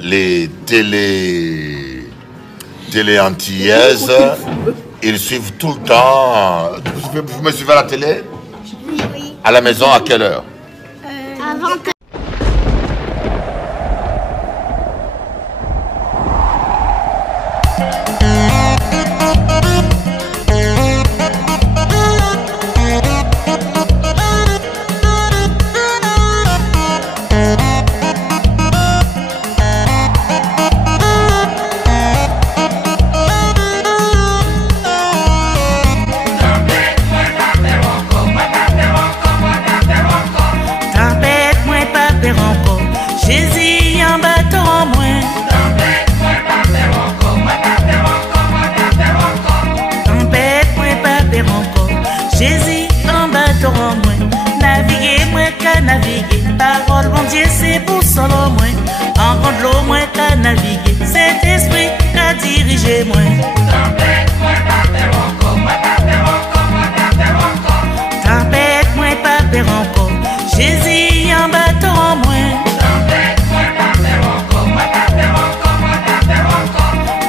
les télé antillaises, ils suivent tout le temps. Vous me suivez à la télé? Oui. À la maison, à quelle heure? Avant que... Naviguer, parole bon Dieu c'est pour solo moi. En grande l'eau moi qu'à naviguer, cet esprit qu'a dirigé moi. Tempête moi pas peur encore, Jésus en bateau en moi.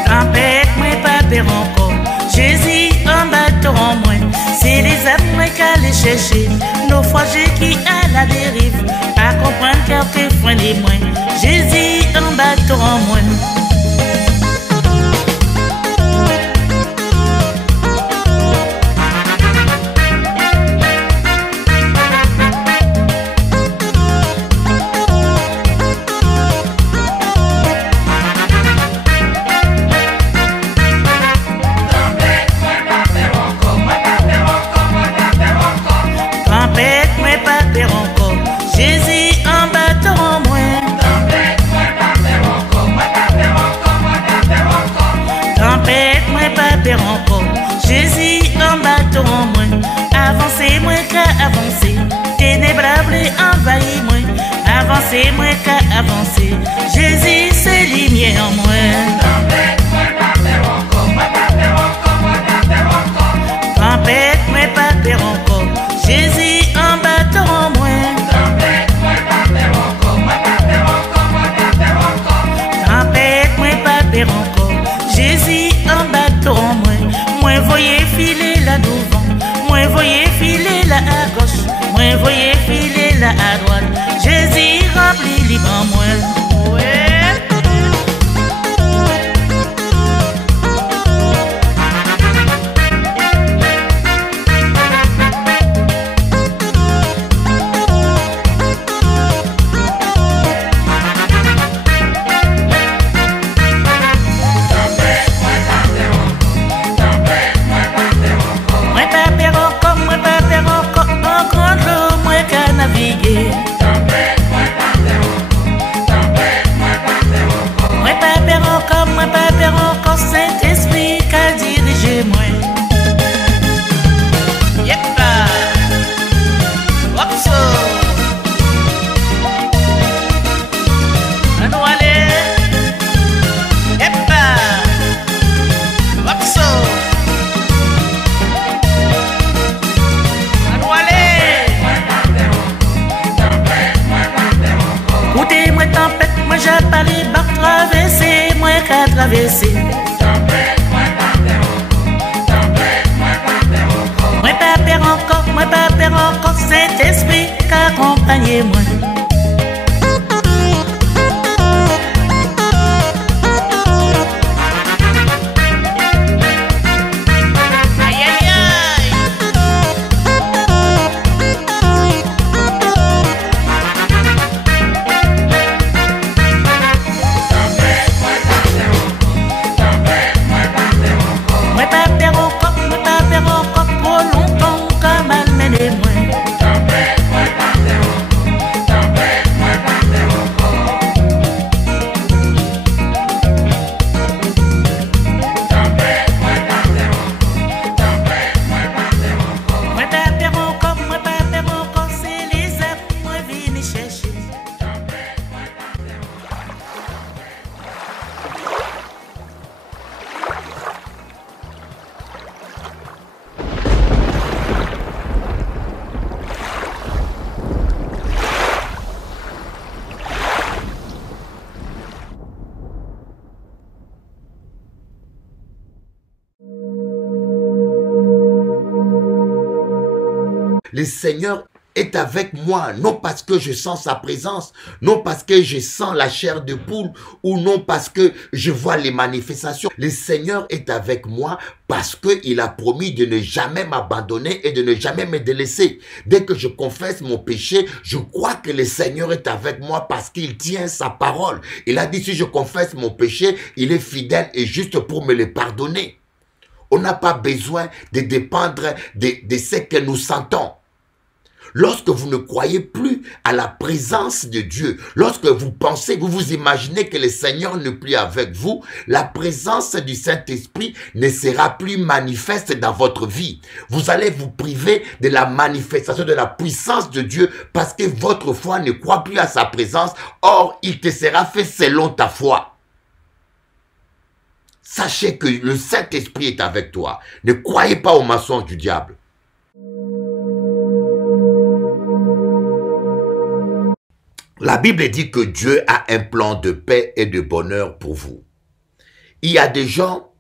Tempête moi pas peur encore, Jésus en bateau en moi. C'est les âmes qu'à les chercher, naufragés qui à la dérive, à comprendre quelques freins des moins. Jésus en bateau en moins. Jésus en bateau en moi, avancez moi qu'à avancer, ténébrable envahi moi, avancez moi qu'à avancer, Jésus c'est lumière en moi. Tempête moi pas peur encore, Jésus en bateau en moi. Tempête moi pas peur encore, Jésus en bateau en moi. Moi voyez filer là devant, moi voyez filer là à gauche, moi voyez filer là à droite, Jésus remplit libre en moi. Saint-Esprit qu'a dirigé moi. Yeppa, Wapso, Anouale, Yeppa, Wapso, Anouale. Écoutez moi tempête, moi j'ai pas les barres traversées, moi qu'à traverser. Moi pas peur encore, Saint-Esprit qu'accompagnez-moi. Moi le Seigneur est avec moi, non parce que je sens sa présence, non parce que je sens la chair de poule, ou non parce que je vois les manifestations. Le Seigneur est avec moi parce qu'il a promis de ne jamais m'abandonner et de ne jamais me délaisser. Dès que je confesse mon péché, je crois que le Seigneur est avec moi parce qu'il tient sa parole. Il a dit, si je confesse mon péché, il est fidèle et juste pour me le pardonner. On n'a pas besoin de dépendre de ce que nous sentons. Lorsque vous ne croyez plus à la présence de Dieu, lorsque vous pensez, vous vous imaginez que le Seigneur n'est plus avec vous, la présence du Saint-Esprit ne sera plus manifeste dans votre vie. Vous allez vous priver de la manifestation de la puissance de Dieu parce que votre foi ne croit plus à sa présence. Or, il te sera fait selon ta foi. Sachez que le Saint-Esprit est avec toi. Ne croyez pas aux mensonges du diable. La Bible dit que Dieu a un plan de paix et de bonheur pour vous. Il y a des gens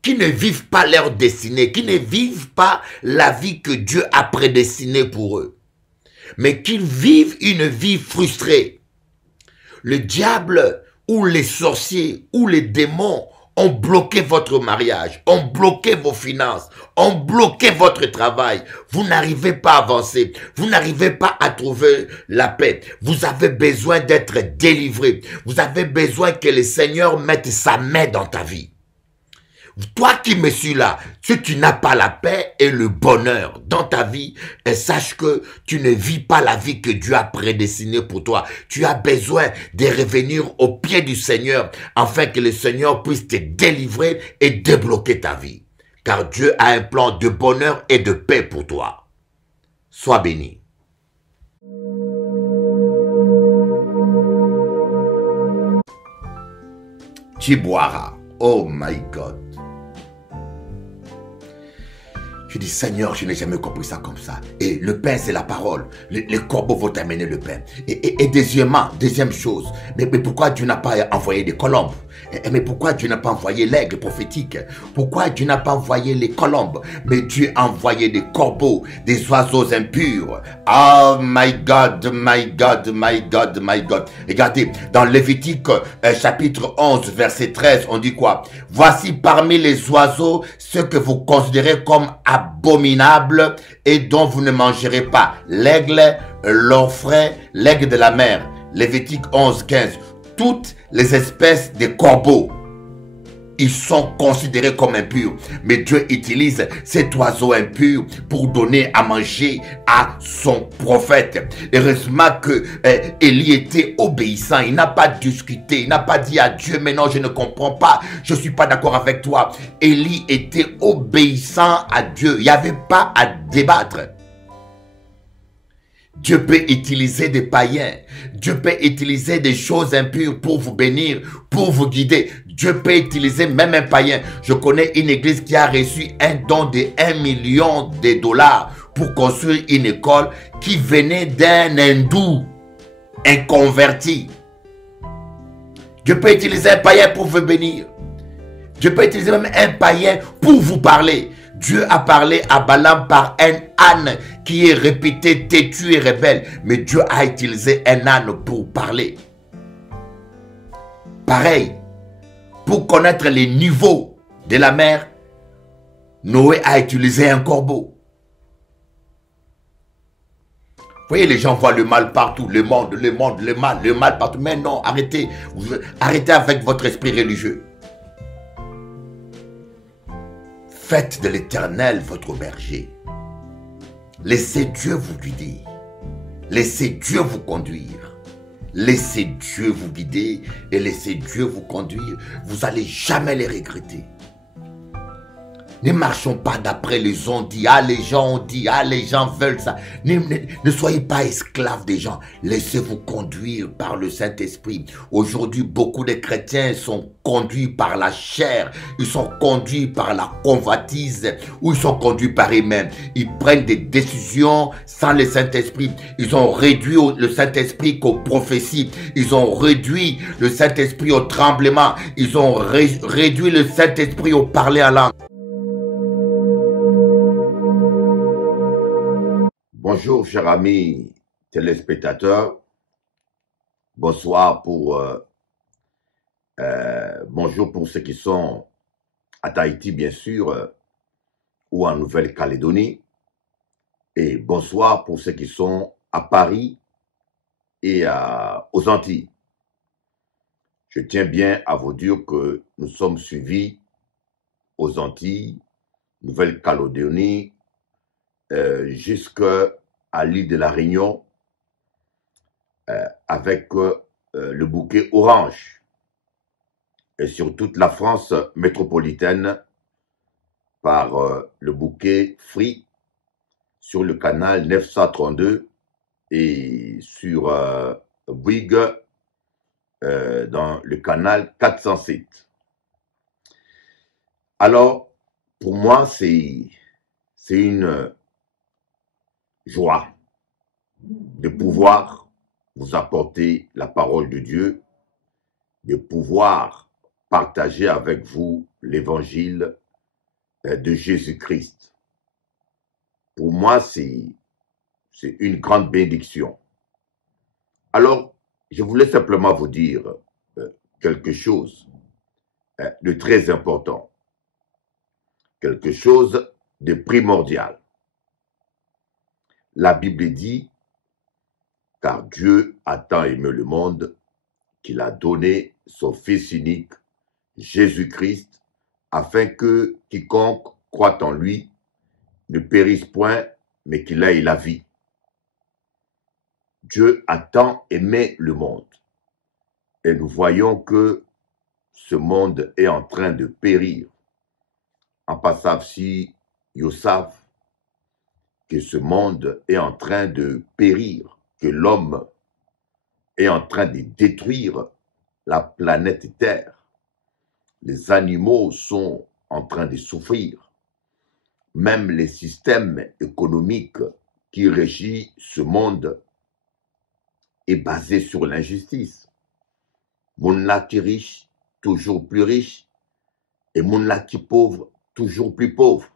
qui ne vivent pas leur destinée, qui ne vivent pas la vie que Dieu a prédestinée pour eux, mais qui vivent une vie frustrée. Le diable ou les sorciers ou les démons ont bloqué votre mariage, ont bloqué vos finances, ont bloqué votre travail. Vous n'arrivez pas à avancer, vous n'arrivez pas à trouver la paix. Vous avez besoin d'être délivré. Vous avez besoin que le Seigneur mette sa main dans ta vie. Toi qui me suis là, si tu n'as pas la paix et le bonheur dans ta vie, sache que tu ne vis pas la vie que Dieu a prédestinée pour toi. Tu as besoin de revenir au pied du Seigneur afin que le Seigneur puisse te délivrer et débloquer ta vie. Car Dieu a un plan de bonheur et de paix pour toi. Sois béni. Tu boiras. Oh my God. Je dis, Seigneur, je n'ai jamais compris ça comme ça. Et le pain, c'est la parole. Les corbeaux vont t'amener le pain. Et deuxièmement, deuxième chose, mais pourquoi Dieu n'a pas envoyé des colombes? Mais pourquoi Dieu n'a pas envoyé l'aigle prophétique? Pourquoi Dieu n'a pas envoyé les colombes? Mais Dieu a envoyé des corbeaux, des oiseaux impurs. Oh my God, my God, my God, my God. Regardez, dans Lévitique chapitre 11, verset 13, on dit quoi? Voici parmi les oiseaux ceux que vous considérez comme abominables et dont vous ne mangerez pas. L'aigle, l'orfraie, l'aigle de la mer. Lévitique 11, 15. Toutes les espèces de corbeaux, ils sont considérés comme impurs. Mais Dieu utilise cet oiseau impur pour donner à manger à son prophète. Heureusement que Élie était obéissant. Il n'a pas discuté. Il n'a pas dit à Dieu, mais non, je ne comprends pas. Je ne suis pas d'accord avec toi. Élie était obéissant à Dieu. Il n'y avait pas à débattre. Dieu peut utiliser des païens. Dieu peut utiliser des choses impures pour vous bénir, pour vous guider. Dieu peut utiliser même un païen. Je connais une église qui a reçu un don de 1 million de dollars pour construire une école qui venait d'un hindou inconverti. Dieu peut utiliser un païen pour vous bénir. Dieu peut utiliser même un païen pour vous parler. Dieu a parlé à Balaam par un âne qui est répété, têtu et rebelle. Mais Dieu a utilisé un âne pour parler. Pareil, pour connaître les niveaux de la mer, Noé a utilisé un corbeau. Vous voyez, les gens voient le mal partout, le monde, le mal partout. Mais non, arrêtez. Arrêtez avec votre esprit religieux. Faites de l'Éternel votre berger. Laissez Dieu vous guider. Laissez Dieu vous conduire. Laissez Dieu vous guider et laissez Dieu vous conduire. Vous n'allez jamais les regretter. Ne marchons pas d'après les on dit. Ah, les gens ont dit. Ah, les gens veulent ça. Ne soyez pas esclaves des gens. Laissez-vous conduire par le Saint-Esprit. Aujourd'hui, beaucoup de chrétiens sont conduits par la chair. Ils sont conduits par la convoitise. Ou ils sont conduits par eux-mêmes. Ils prennent des décisions sans le Saint-Esprit. Ils ont réduit le Saint-Esprit qu'aux prophéties. Ils ont réduit le Saint-Esprit au tremblement. Ils ont réduit le Saint-Esprit au parler en langue. Bonjour, chers amis téléspectateurs. Bonsoir bonjour pour ceux qui sont à Tahiti, bien sûr, ou en Nouvelle-Calédonie. Et bonsoir pour ceux qui sont à Paris et aux Antilles. Je tiens bien à vous dire que nous sommes suivis aux Antilles, Nouvelle-Calédonie, jusqu'à l'île de la Réunion, avec le bouquet orange, et sur toute la France métropolitaine par le bouquet Free sur le canal 932 et sur Bouygues dans le canal 407. Alors, pour moi, c'est une joie de pouvoir vous apporter la parole de Dieu, de pouvoir partager avec vous l'évangile de Jésus-Christ. Pour moi, c'est une grande bénédiction. Alors, je voulais simplement vous dire quelque chose de très important, quelque chose de primordial. La Bible dit, car Dieu a tant aimé le monde qu'il a donné son Fils unique, Jésus-Christ, afin que quiconque croit en lui ne périsse point, mais qu'il ait la vie. Dieu a tant aimé le monde. Et nous voyons que ce monde est en train de périr. En passant si vous savez que ce monde est en train de périr, que l'homme est en train de détruire la planète Terre. Les animaux sont en train de souffrir. Même les systèmes économiques qui régissent ce monde est basé sur l'injustice. Moun la qui riche, toujours plus riche, et moun la qui pauvre, toujours plus pauvre.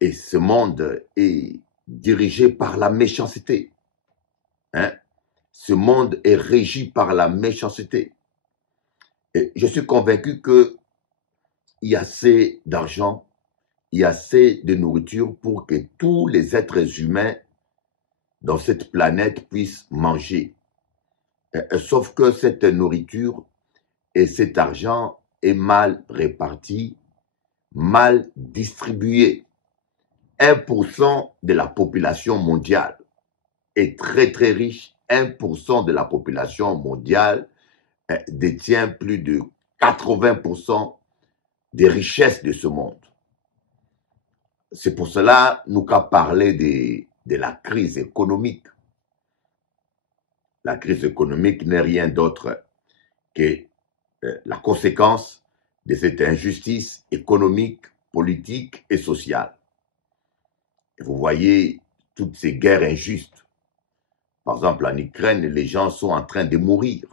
Et ce monde est dirigé par la méchanceté. Ce monde est régi par la méchanceté. Et je suis convaincu qu'il y a assez d'argent, il y a assez de nourriture pour que tous les êtres humains dans cette planète puissent manger. Sauf que cette nourriture et cet argent est mal réparti, mal distribué. 1% de la population mondiale est très très riche. 1% de la population mondiale détient plus de 80% des richesses de ce monde. C'est pour cela que nous avons parlé de la crise économique. La crise économique n'est rien d'autre que la conséquence de cette injustice économique, politique et sociale. Et vous voyez toutes ces guerres injustes. Par exemple, en Ukraine, les gens sont en train de mourir.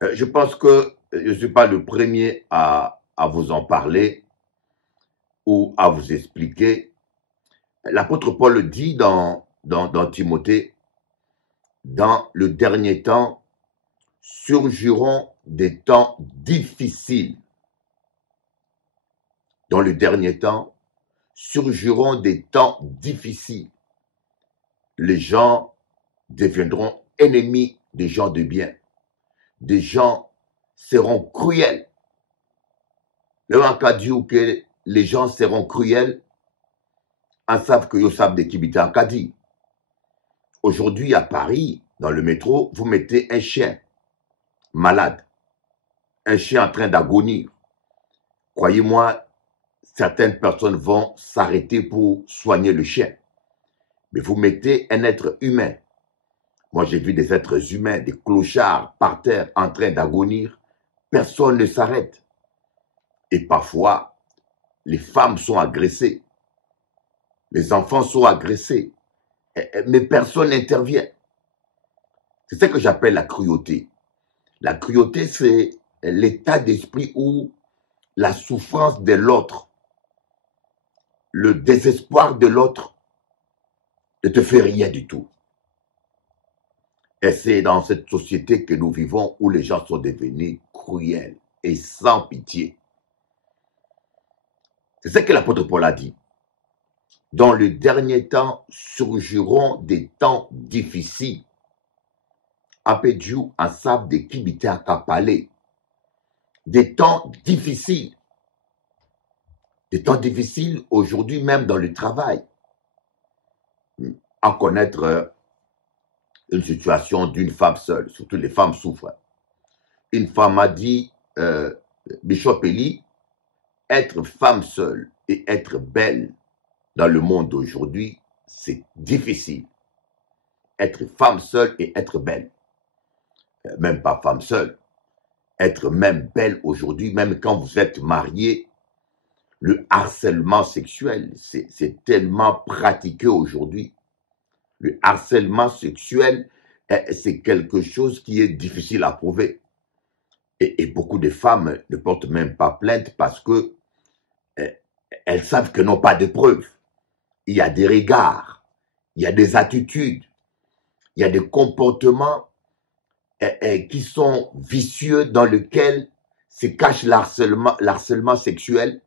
Je pense que je ne suis pas le premier à vous en parler ou à vous expliquer. L'apôtre Paul dit dans Timothée, dans le dernier temps, surgiront des temps difficiles. Dans le dernier temps, surgiront des temps difficiles. Les gens deviendront ennemis des gens de bien. Des gens seront cruels. Le cas dit que les gens seront cruels, en savent que ils savent de Kibita Akadi. Aujourd'hui, à Paris, dans le métro, vous mettez un chien malade, un chien en train d'agonir. Croyez-moi, certaines personnes vont s'arrêter pour soigner le chien. Mais vous mettez un être humain. Moi, j'ai vu des êtres humains, des clochards par terre en train d'agonir. Personne ne s'arrête. Et parfois, les femmes sont agressées. Les enfants sont agressés. Mais personne n'intervient. C'est ce que j'appelle la cruauté. La cruauté, c'est l'état d'esprit où la souffrance de l'autre, le désespoir de l'autre ne te fait rien du tout. Et c'est dans cette société que nous vivons où les gens sont devenus cruels et sans pitié. C'est ce que l'apôtre Paul a dit. Dans le dernier temps surgiront des temps difficiles. Apediu en savent de kibité à kapalé. Des temps difficiles. Des temps difficiles aujourd'hui même dans le travail. En connaître une situation d'une femme seule, surtout les femmes souffrent. Une femme a dit, Bishop Eli, être femme seule et être belle dans le monde d'aujourd'hui, c'est difficile. Être femme seule et être belle. Même pas femme seule. Être même belle aujourd'hui, même quand vous êtes marié, le harcèlement sexuel, c'est tellement pratiqué aujourd'hui. Le harcèlement sexuel, c'est quelque chose qui est difficile à prouver. Et beaucoup de femmes ne portent même pas plainte parce que elles savent qu'elles n'ont pas de preuves. Il y a des regards, il y a des attitudes, il y a des comportements qui sont vicieux dans lesquels se cache l'harcèlement sexuel,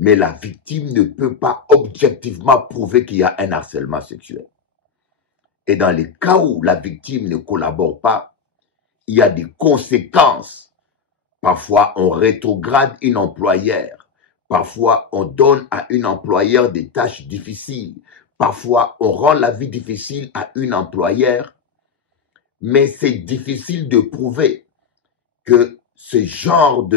mais la victime ne peut pas objectivement prouver qu'il y a un harcèlement sexuel. Et dans les cas où la victime ne collabore pas, il y a des conséquences. Parfois, on rétrograde une employeur. Parfois, on donne à une employeur des tâches difficiles. Parfois, on rend la vie difficile à une employeur. Mais c'est difficile de prouver que ce genre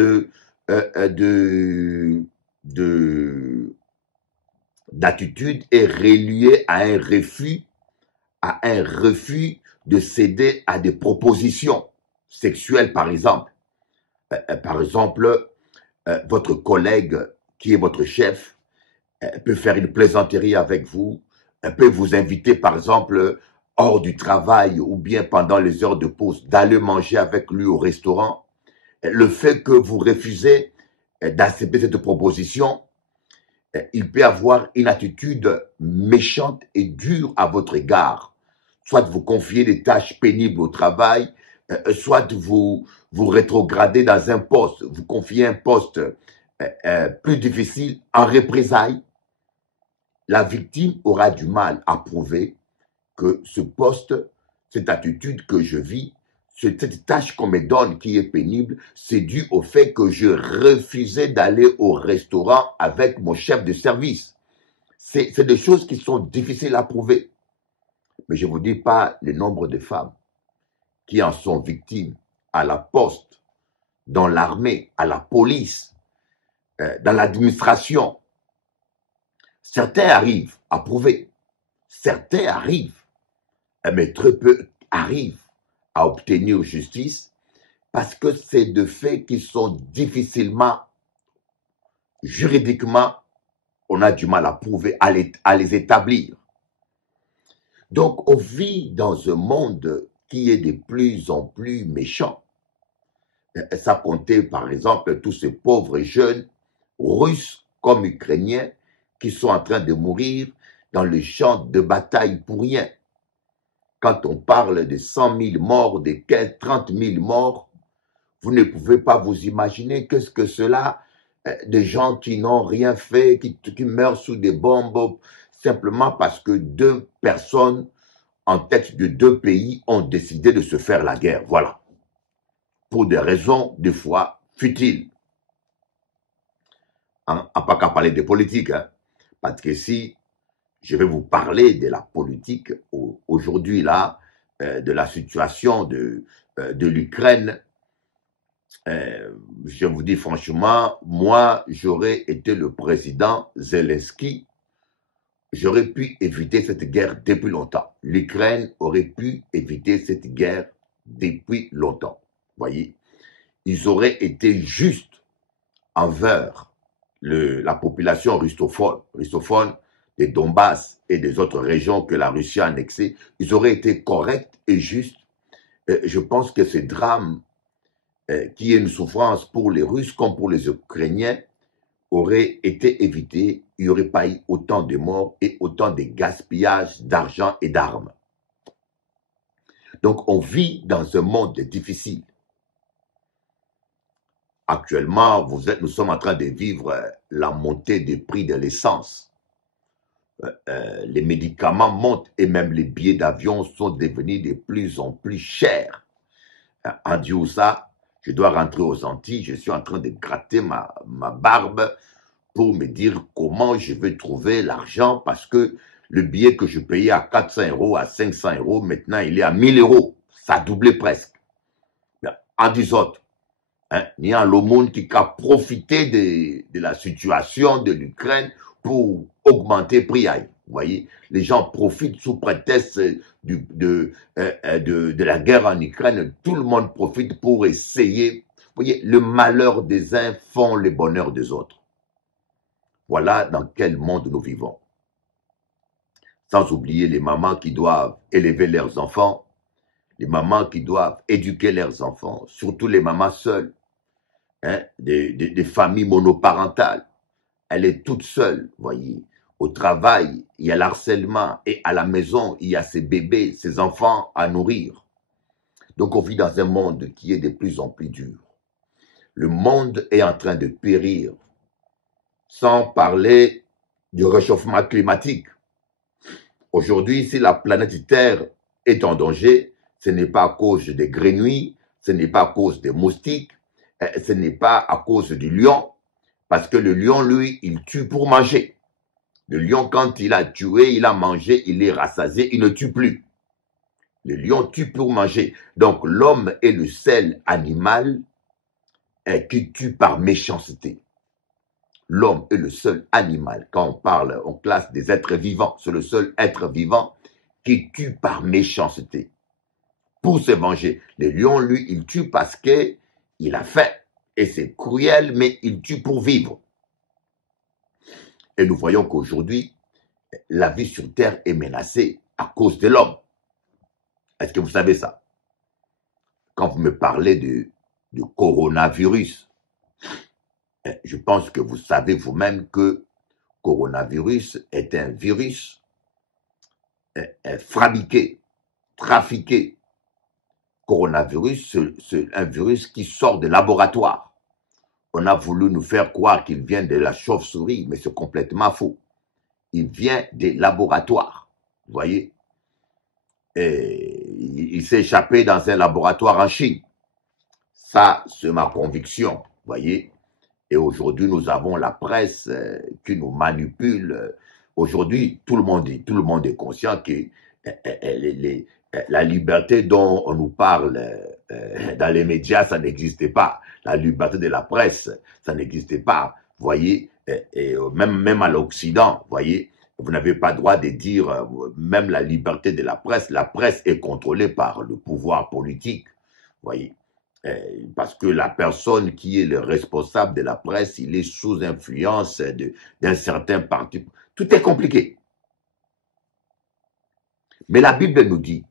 d'attitude est relié à un refus de céder à des propositions sexuelles, par exemple. Votre collègue qui est votre chef peut faire une plaisanterie avec vous, peut vous inviter, par exemple, hors du travail ou bien pendant les heures de pause, d'aller manger avec lui au restaurant. Le fait que vous refusez d'accepter cette proposition, il peut avoir une attitude méchante et dure à votre égard. Soit vous confiez des tâches pénibles au travail, soit vous rétrogradez dans un poste, vous confiez un poste plus difficile en représailles. La victime aura du mal à prouver que ce poste, cette attitude que je vis, cette tâche qu'on me donne qui est pénible, c'est dû au fait que je refusais d'aller au restaurant avec mon chef de service. C'est des choses qui sont difficiles à prouver. Mais je ne vous dis pas le nombre de femmes qui en sont victimes à la poste, dans l'armée, à la police, dans l'administration. Certains arrivent à prouver, certains arrivent, mais très peu arrivent à obtenir justice parce que c'est de faits qui sont difficilement, juridiquement, on a du mal à prouver, à les établir. Donc, on vit dans un monde qui est de plus en plus méchant. Ça comptait, par exemple, tous ces pauvres jeunes, russes comme ukrainiens, qui sont en train de mourir dans le champ de bataille pour rien. Quand on parle de 100 000 morts, de 30 000 morts, vous ne pouvez pas vous imaginer qu'est-ce que cela, des gens qui n'ont rien fait, qui meurent sous des bombes, simplement parce que deux personnes en tête de deux pays ont décidé de se faire la guerre. Voilà. Pour des raisons, des fois, futiles. On n'a pas qu'à parler de politique, hein, parce que si je vais vous parler de la politique aujourd'hui, là, de la situation de l'Ukraine, je vous dis franchement, moi, j'aurais été le président Zelensky, j'aurais pu éviter cette guerre depuis longtemps. L'Ukraine aurait pu éviter cette guerre depuis longtemps. Voyez, ils auraient été justes envers la population russophone des Donbass et des autres régions que la Russie a annexées. Ils auraient été corrects et justes. Je pense que ce drame qui est une souffrance pour les Russes comme pour les Ukrainiens aurait été évité, il n'y aurait pas eu autant de morts et autant de gaspillage d'argent et d'armes. Donc, on vit dans un monde difficile. Actuellement, nous sommes en train de vivre la montée des prix de l'essence. Les médicaments montent et même les billets d'avion sont devenus de plus en plus chers. En disant ça, je dois rentrer aux Antilles, je suis en train de gratter ma barbe pour me dire comment je vais trouver l'argent parce que le billet que je payais à 400 €, à 500 €, maintenant il est à 1000 €. Ça a doublé presque. En disant, il y a le monde qui a profité de la situation de l'Ukraine pour augmenter le prix. Vous voyez, les gens profitent sous prétexte de la guerre en Ukraine. Tout le monde profite pour essayer. Vous voyez, le malheur des uns font le bonheur des autres. Voilà dans quel monde nous vivons. Sans oublier les mamans qui doivent élever leurs enfants, les mamans qui doivent éduquer leurs enfants, surtout les mamans seules, des familles monoparentales. Elle est toute seule, voyez. Au travail, il y a l'harcèlement et à la maison, il y a ses bébés, ses enfants à nourrir. Donc on vit dans un monde qui est de plus en plus dur. Le monde est en train de périr, sans parler du réchauffement climatique. Aujourd'hui, si la planète Terre est en danger, ce n'est pas à cause des grenouilles, ce n'est pas à cause des moustiques, ce n'est pas à cause du lion, parce que le lion, lui, il tue pour manger. Le lion, quand il a tué, il a mangé, il est rassasié, il ne tue plus. Le lion tue pour manger. Donc, l'homme est le seul animal qui tue par méchanceté. L'homme est le seul animal, quand on parle, on classe des êtres vivants, c'est le seul être vivant qui tue par méchanceté, pour se venger. Le lion, lui, il tue parce qu'il a faim, et c'est cruel, mais il tue pour vivre. Et nous voyons qu'aujourd'hui, la vie sur Terre est menacée à cause de l'homme. Est-ce que vous savez ça? Quand vous me parlez du coronavirus, je pense que vous savez vous-même que coronavirus est un virus fabriqué, trafiqué. Coronavirus, c'est un virus qui sort de laboratoire. On a voulu nous faire croire qu'il vient de la chauve-souris, mais c'est complètement faux. Il vient des laboratoires, vous voyez. Et il s'est échappé dans un laboratoire en Chine. Ça, c'est ma conviction, vous voyez. Et aujourd'hui, nous avons la presse qui nous manipule. Aujourd'hui, tout le monde est conscient que la liberté dont on nous parle dans les médias, ça n'existait pas. La liberté de la presse, ça n'existait pas. Vous voyez, et même à l'Occident, vous voyez, vous n'avez pas le droit de dire, même la liberté de la presse est contrôlée par le pouvoir politique, vous voyez. Parce que la personne qui est le responsable de la presse, il est sous influence d'un certain parti. Tout est compliqué. Mais la Bible nous dit,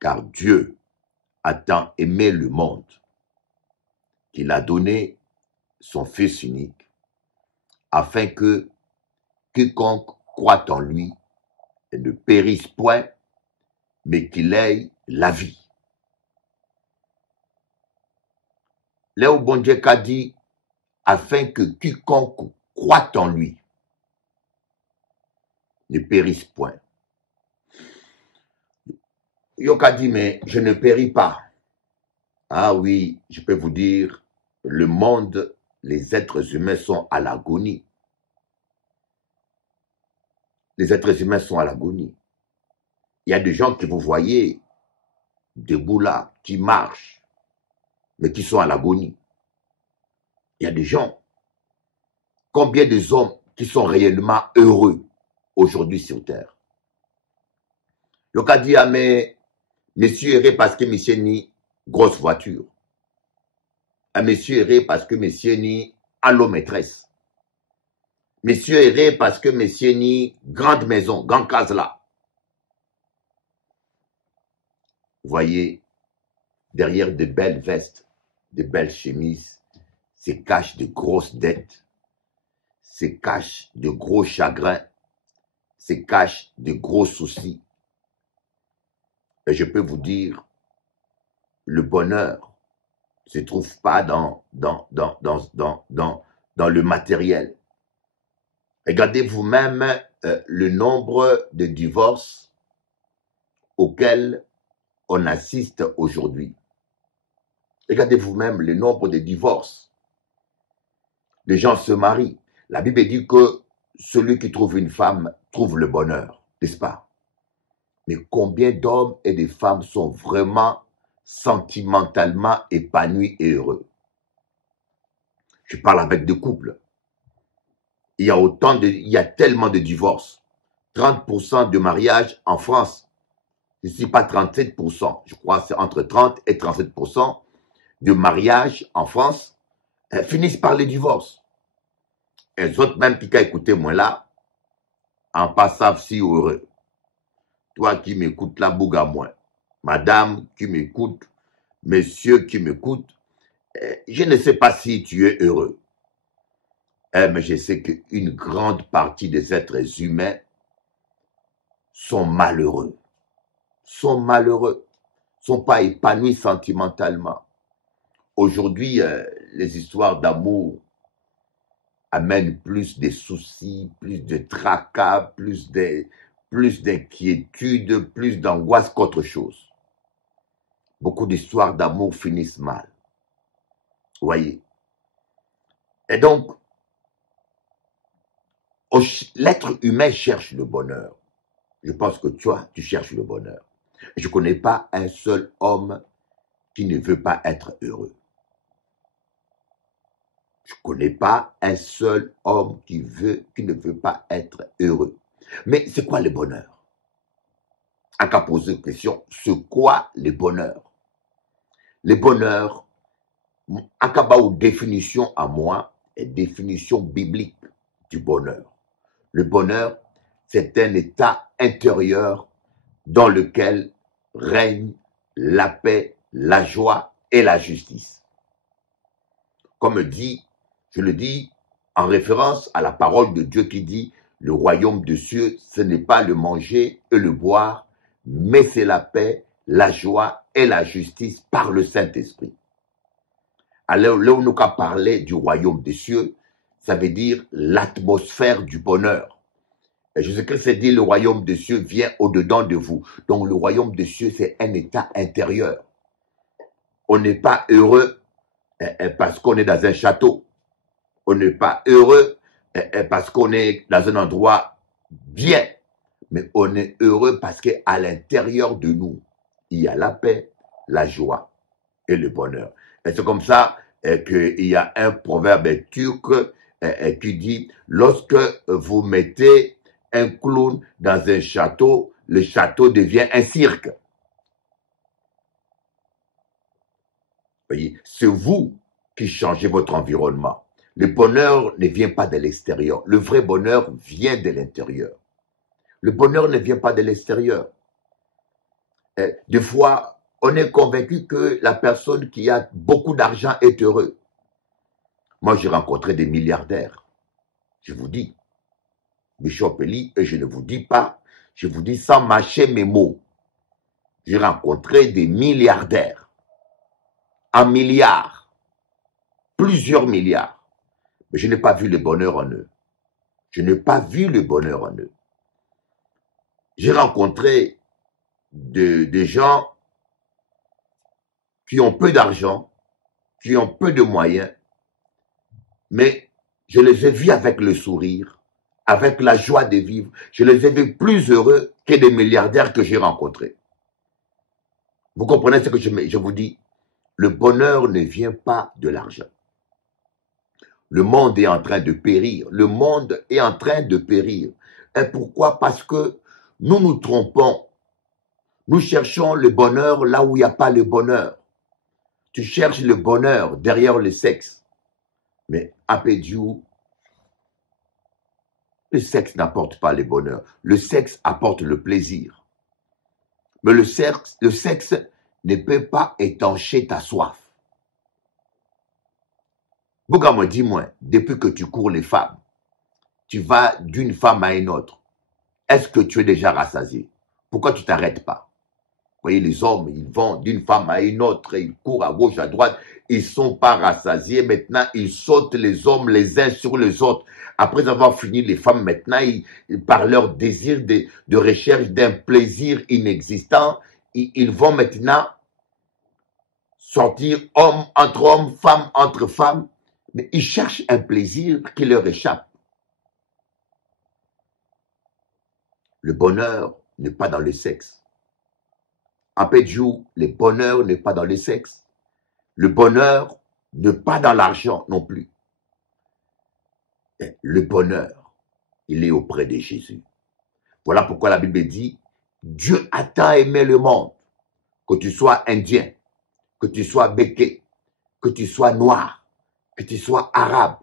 car Dieu a tant aimé le monde qu'il a donné son Fils unique, afin que quiconque croit en lui ne périsse point, mais qu'il ait la vie. Léo bon Dieu a dit, afin que quiconque croit en lui ne périsse point. Yo a dit, mais je ne péris pas. Ah oui, je peux vous dire, le monde, les êtres humains sont à l'agonie. Les êtres humains sont à l'agonie. Il y a des gens que vous voyez debout là, qui marchent, mais qui sont à l'agonie. Il y a des gens, combien de hommes qui sont réellement heureux aujourd'hui sur Terre? Le cas dit, ah mais, monsieur erré parce que monsieur ni grosse voiture. Un monsieur erré parce que monsieur ni allo maîtresse. Monsieur erré parce que monsieur ni grande maison, grande case là. Vous voyez, derrière de belles vestes, de belles chemises, se cachent de grosses dettes, se cachent de gros chagrins, se cachent de gros soucis. Et je peux vous dire, le bonheur ne se trouve pas dans le matériel. Regardez vous-même le nombre de divorces auxquels on assiste aujourd'hui. Regardez vous-même le nombre de divorces. Les gens se marient. La Bible dit que celui qui trouve une femme trouve le bonheur, n'est-ce pas? Mais combien d'hommes et de femmes sont vraiment sentimentalement épanouis et heureux? Je parle avec des couples. Il y a tellement de divorces. 30% de mariages en France. Je ne dis pas 37%. Je crois que c'est entre 30 et 37% de mariages en France finissent par les divorces. Et les autres même qui écouté moi là, en passant si heureux. Toi qui m'écoutes là, bouga moi. Madame qui m'écoute, monsieur qui m'écoute, je ne sais pas si tu es heureux. Mais je sais qu'une grande partie des êtres humains sont malheureux. Sont malheureux. Sont pas épanouis sentimentalement. Aujourd'hui, les histoires d'amour amènent plus de soucis, plus de tracas, plus d'inquiétude, plus d'angoisse qu'autre chose. Beaucoup d'histoires d'amour finissent mal. Vous voyez? Et donc, l'être humain cherche le bonheur. Je pense que toi, tu cherches le bonheur. Je ne connais pas un seul homme qui ne veut pas être heureux. Je ne connais pas un seul homme qui ne veut pas être heureux. Mais c'est quoi le bonheur? À qu'à poser une question, c'est quoi le bonheur? Le bonheur, à qu'à ba une définition à moi, une définition biblique du bonheur. Le bonheur, c'est un état intérieur dans lequel règne la paix, la joie et la justice. Comme je le dis en référence à la parole de Dieu qui dit « Le royaume des cieux, ce n'est pas le manger et le boire, mais c'est la paix, la joie et la justice par le Saint-Esprit. » Alors là où nous avons parlé du royaume des cieux, ça veut dire l'atmosphère du bonheur. Et Jésus-Christ dit le royaume des cieux vient au-dedans de vous. Donc le royaume des cieux, c'est un état intérieur. On n'est pas heureux parce qu'on est dans un château. On n'est pas heureux parce qu'on est dans un endroit bien. Mais on est heureux parce qu'à l'intérieur de nous, il y a la paix, la joie et le bonheur. Et c'est comme ça qu'il y a un proverbe turc qui dit « Lorsque vous mettez un clown dans un château, le château devient un cirque. » Voyez, c'est vous qui changez votre environnement. Le bonheur ne vient pas de l'extérieur. Le vrai bonheur vient de l'intérieur. Le bonheur ne vient pas de l'extérieur. Des fois, on est convaincu que la personne qui a beaucoup d'argent est heureux. Moi, j'ai rencontré des milliardaires. Je vous dis, Bishop Eli, et je ne vous dis pas, je vous dis sans mâcher mes mots. J'ai rencontré des milliardaires. Un milliard. Plusieurs milliards. Mais je n'ai pas vu le bonheur en eux. Je n'ai pas vu le bonheur en eux. J'ai rencontré des gens qui ont peu d'argent, qui ont peu de moyens, mais je les ai vus avec le sourire, avec la joie de vivre. Je les ai vus plus heureux que des milliardaires que j'ai rencontrés. Vous comprenez ce que je vous dis? Le bonheur ne vient pas de l'argent. Le monde est en train de périr. Le monde est en train de périr. Et pourquoi? Parce que nous nous trompons. Nous cherchons le bonheur là où il n'y a pas le bonheur. Tu cherches le bonheur derrière le sexe. Mais à Pédiou, le sexe n'apporte pas le bonheur. Le sexe apporte le plaisir. Mais le sexe ne peut pas étancher ta soif. Bogamo, dis-moi, depuis que tu cours les femmes, tu vas d'une femme à une autre. Est-ce que tu es déjà rassasié? Pourquoi tu t'arrêtes pas? Vous voyez, les hommes, ils vont d'une femme à une autre, ils courent à gauche, à droite, ils ne sont pas rassasiés. Maintenant, ils sautent les hommes les uns sur les autres. Après avoir fini les femmes, maintenant, par leur désir de recherche d'un plaisir inexistant, ils vont maintenant sortir hommes, femmes entre femmes, mais ils cherchent un plaisir qui leur échappe. Le bonheur n'est pas dans le sexe. En Pédjou, le bonheur n'est pas dans le sexe. Le bonheur n'est pas dans l'argent non plus. Le bonheur, il est auprès de Jésus. Voilà pourquoi la Bible dit, Dieu a tant aimé le monde, que tu sois indien, que tu sois béké, que tu sois noir, que tu sois arabe,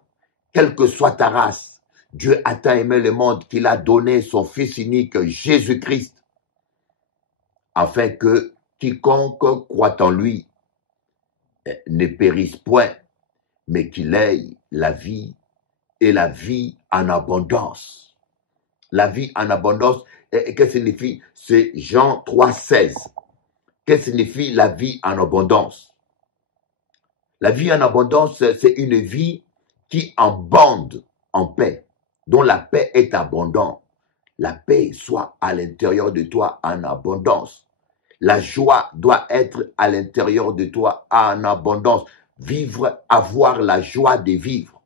quelle que soit ta race, Dieu a tant aimé le monde qu'il a donné son Fils unique, Jésus-Christ, afin que quiconque croit en lui ne périsse point, mais qu'il ait la vie et la vie en abondance. La vie en abondance, qu'est-ce que signifie? C'est Jean 3,16. Qu'est-ce que signifie la vie en abondance? La vie en abondance, c'est une vie qui abonde en paix, dont la paix est abondante. La paix soit à l'intérieur de toi en abondance. La joie doit être à l'intérieur de toi en abondance. Vivre, avoir la joie de vivre.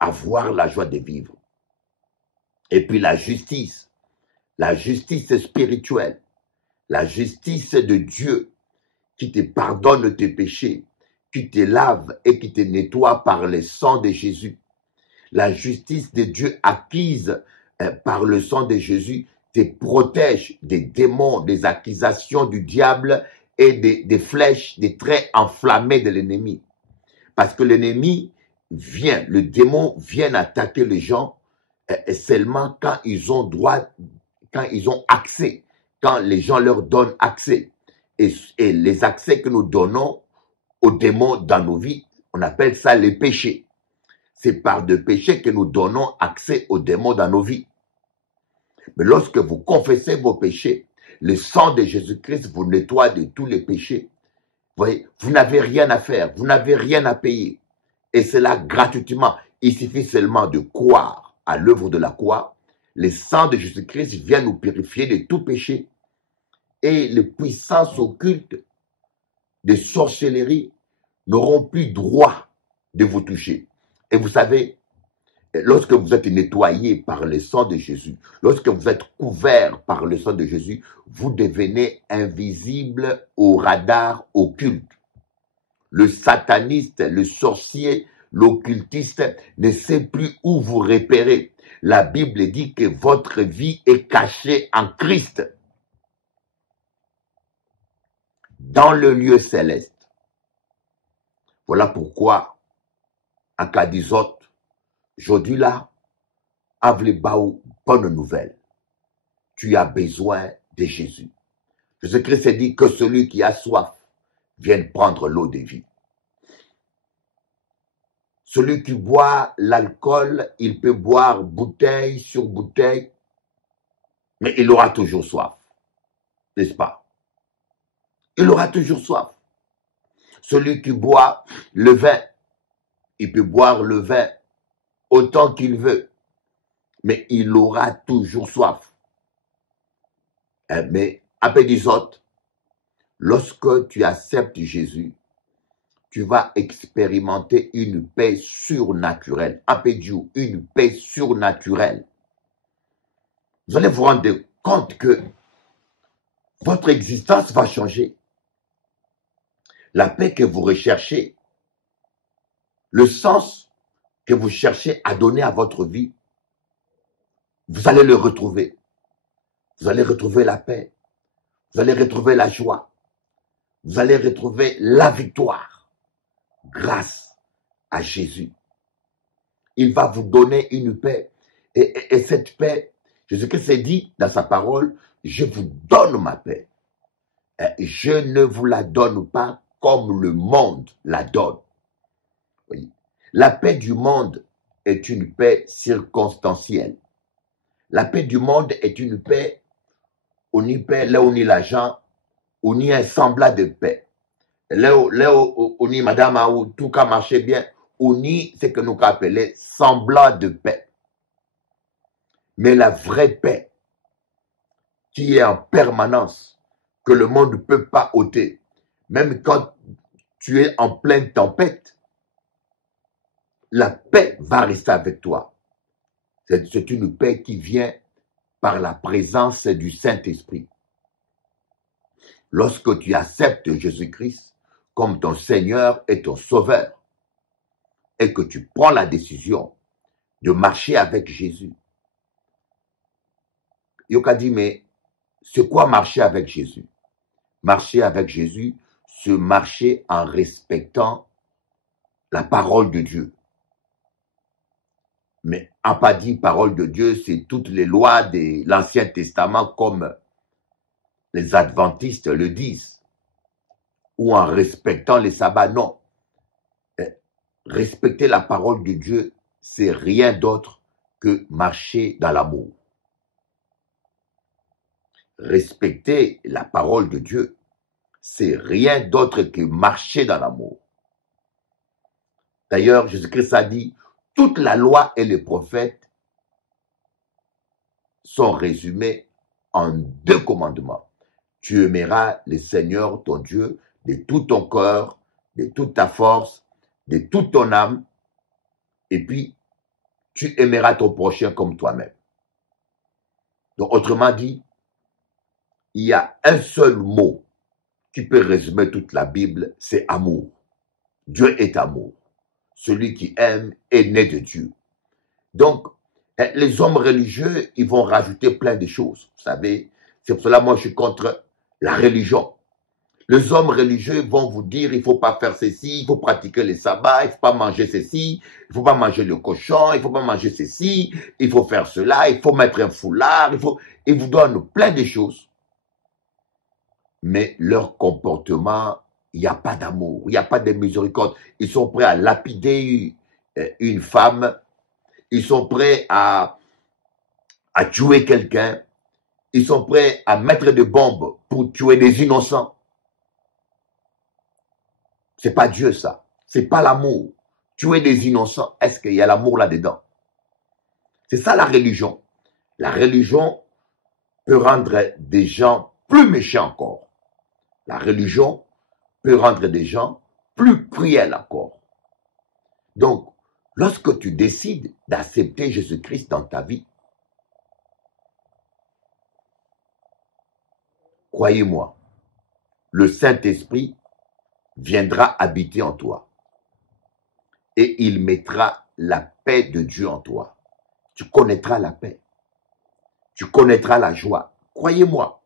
Avoir la joie de vivre. Et puis la justice spirituelle, la justice de Dieu qui te pardonne tes péchés, qui te lave et qui te nettoie par le sang de Jésus. La justice de Dieu acquise par le sang de Jésus te protège des démons, des accusations du diable et des flèches, des traits enflammés de l'ennemi. Parce que l'ennemi vient, le démon vient attaquer les gens seulement quand ils ont droit, quand ils ont accès, quand les gens leur donnent accès. Et les accès que nous donnons aux démons dans nos vies, on appelle ça les péchés. C'est par des péchés que nous donnons accès aux démons dans nos vies. Mais lorsque vous confessez vos péchés, le sang de Jésus-Christ vous nettoie de tous les péchés. Vous voyez, vous n'avez rien à faire, vous n'avez rien à payer. Et c'est là gratuitement. Il suffit seulement de croire à l'œuvre de la croix. Le sang de Jésus-Christ vient nous purifier de tout péché. Et les puissances occultes de sorcellerie n'auront plus droit de vous toucher. Et vous savez, lorsque vous êtes nettoyé par le sang de Jésus, lorsque vous êtes couvert par le sang de Jésus, vous devenez invisible au radar occulte. Le sataniste, le sorcier, l'occultiste ne sait plus où vous repérer. La Bible dit que votre vie est cachée en Christ, dans le lieu céleste. Voilà pourquoi, en cas d'Isote, aujourd'hui là, Avlebaou, bonne nouvelle. Tu as besoin de Jésus. Jésus-Christ dit que celui qui a soif vienne prendre l'eau de vie. Celui qui boit l'alcool, il peut boire bouteille sur bouteille, mais il aura toujours soif. N'est-ce pas? Il aura toujours soif. Celui qui boit le vin, il peut boire le vin autant qu'il veut, mais il aura toujours soif. Mais, à Pédisote, lorsque tu acceptes Jésus, tu vas expérimenter une paix surnaturelle. À Pédiou, une paix surnaturelle. Vous allez vous rendre compte que votre existence va changer. La paix que vous recherchez, le sens que vous cherchez à donner à votre vie, vous allez le retrouver. Vous allez retrouver la paix. Vous allez retrouver la joie. Vous allez retrouver la victoire grâce à Jésus. Il va vous donner une paix. Et cette paix, Jésus-Christ s'est dit dans sa parole, je vous donne ma paix. Je ne vous la donne pas comme le monde la donne. Voyez. La paix du monde est une paix circonstancielle. La paix du monde est une paix, on y paix, là où on y l'argent, on y a un semblant de paix. Là où on y, madame, où tout cas marchait bien, on y, c'est que nous appelons semblant de paix. Mais la vraie paix, qui est en permanence, que le monde ne peut pas ôter, même quand tu es en pleine tempête, la paix va rester avec toi. C'est une paix qui vient par la présence du Saint-Esprit. Lorsque tu acceptes Jésus-Christ comme ton Seigneur et ton Sauveur, et que tu prends la décision de marcher avec Jésus, Yoka dit, mais c'est quoi marcher avec Jésus? Marcher avec Jésus, c'est marcher en respectant la parole de Dieu. Mais en pas dit parole de Dieu, c'est toutes les lois de l'Ancien Testament comme les adventistes le disent. Ou en respectant les sabbats, non. Respecter la parole de Dieu, c'est rien d'autre que marcher dans l'amour. Respecter la parole de Dieu, c'est rien d'autre que marcher dans l'amour. D'ailleurs, Jésus-Christ a dit, toute la loi et les prophètes sont résumés en 2 commandements. Tu aimeras le Seigneur, ton Dieu, de tout ton cœur, de toute ta force, de toute ton âme, et puis tu aimeras ton prochain comme toi-même. Donc, autrement dit, il y a un seul mot qui peut résumer toute la Bible, c'est amour. Dieu est amour. Celui qui aime est né de Dieu. Donc, les hommes religieux, ils vont rajouter plein de choses. Vous savez, c'est pour cela moi je suis contre la religion. Les hommes religieux vont vous dire, il ne faut pas faire ceci, il faut pratiquer les sabbats, il ne faut pas manger ceci, il ne faut pas manger le cochon, il ne faut pas manger ceci, il faut faire cela, il faut mettre un foulard, ils vous donnent plein de choses. Mais leur comportement, il n'y a pas d'amour, il n'y a pas de miséricorde. Ils sont prêts à lapider une femme, ils sont prêts à tuer quelqu'un, ils sont prêts à mettre des bombes pour tuer des innocents. C'est pas Dieu ça, c'est pas l'amour. Tuer des innocents, est-ce qu'il y a l'amour là-dedans? C'est ça la religion. La religion peut rendre des gens plus méchants encore. La religion peut rendre des gens plus cruels encore. Donc, lorsque tu décides d'accepter Jésus-Christ dans ta vie, croyez-moi, le Saint-Esprit viendra habiter en toi et il mettra la paix de Dieu en toi. Tu connaîtras la paix. Tu connaîtras la joie. Croyez-moi.